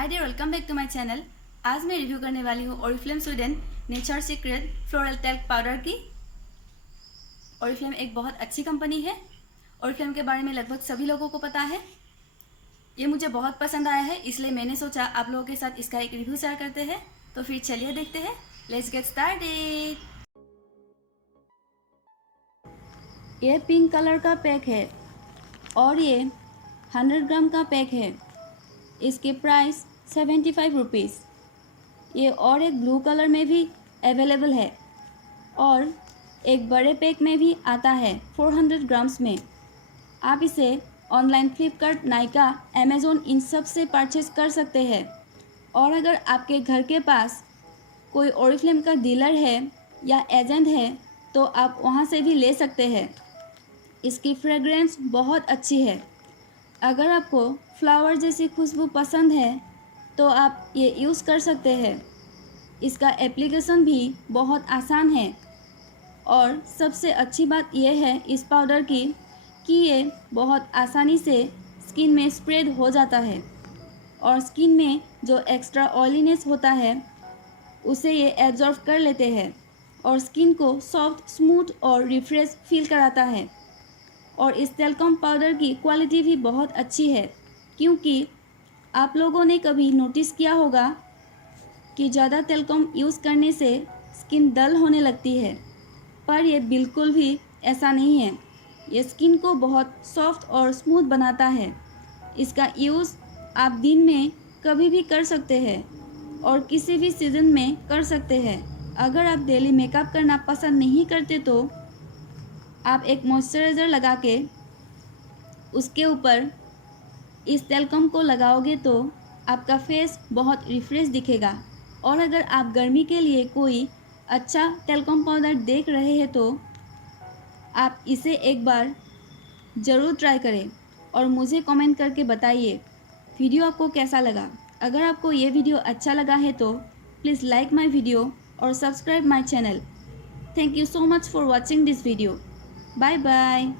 Hi dear, welcome back to my channel. आज मैं review करने वाली हूँ Oriflame Sweden nature secret floral talc powder की। ओरिफ्लेम एक बहुत अच्छी कंपनी है। ओरिफ्लेम के बारे में लगभग सभी लोगों को पता है। ये मुझे बहुत पसंद आया है, इसलिए मैंने सोचा आप लोगों के साथ इसका एक रिव्यू शेयर करते हैं। तो फिर चलिए देखते हैं, लेट्स गेट स्टार्टेड। ये पिंक कलर का पैक है और ये 100 ग्राम का पैक है। इसके प्राइस 75 रुपीज़। ये और एक ब्लू कलर में भी अवेलेबल है और एक बड़े पैक में भी आता है 400 ग्राम्स में। आप इसे ऑनलाइन फ्लिपकार्ट, नाइका, अमेज़ोन इन सब से परचेस कर सकते हैं। और अगर आपके घर के पास कोई ओरिफ्लेम का डीलर है या एजेंट है तो आप वहाँ से भी ले सकते हैं। इसकी फ्रेग्रेंस बहुत अच्छी है। अगर आपको फ्लावर जैसी खुशबू पसंद है तो आप ये यूज़ कर सकते हैं। इसका एप्लीकेशन भी बहुत आसान है और सबसे अच्छी बात यह है इस पाउडर की कि ये बहुत आसानी से स्किन में स्प्रेड हो जाता है और स्किन में जो एक्स्ट्रा ऑयलीनेस होता है उसे ये एब्जॉर्ब कर लेते हैं और स्किन को सॉफ्ट, स्मूथ और रिफ्रेश फील कराता है। और इस टेल्कम पाउडर की क्वालिटी भी बहुत अच्छी है, क्योंकि आप लोगों ने कभी नोटिस किया होगा कि ज़्यादा टेल्कम यूज़ करने से स्किन डल होने लगती है, पर यह बिल्कुल भी ऐसा नहीं है। ये स्किन को बहुत सॉफ्ट और स्मूथ बनाता है। इसका यूज़ आप दिन में कभी भी कर सकते हैं और किसी भी सीज़न में कर सकते हैं। अगर आप डेली मेकअप करना पसंद नहीं करते तो आप एक मॉइस्चराइज़र लगा के उसके ऊपर इस टेल्कम को लगाओगे तो आपका फेस बहुत रिफ्रेश दिखेगा। और अगर आप गर्मी के लिए कोई अच्छा टेल्कम पाउडर देख रहे हैं तो आप इसे एक बार ज़रूर ट्राई करें और मुझे कमेंट करके बताइए वीडियो आपको कैसा लगा। अगर आपको ये वीडियो अच्छा लगा है तो प्लीज़ लाइक माय वीडियो और subscribe my channel. Thank you so much for watching this video. Bye bye.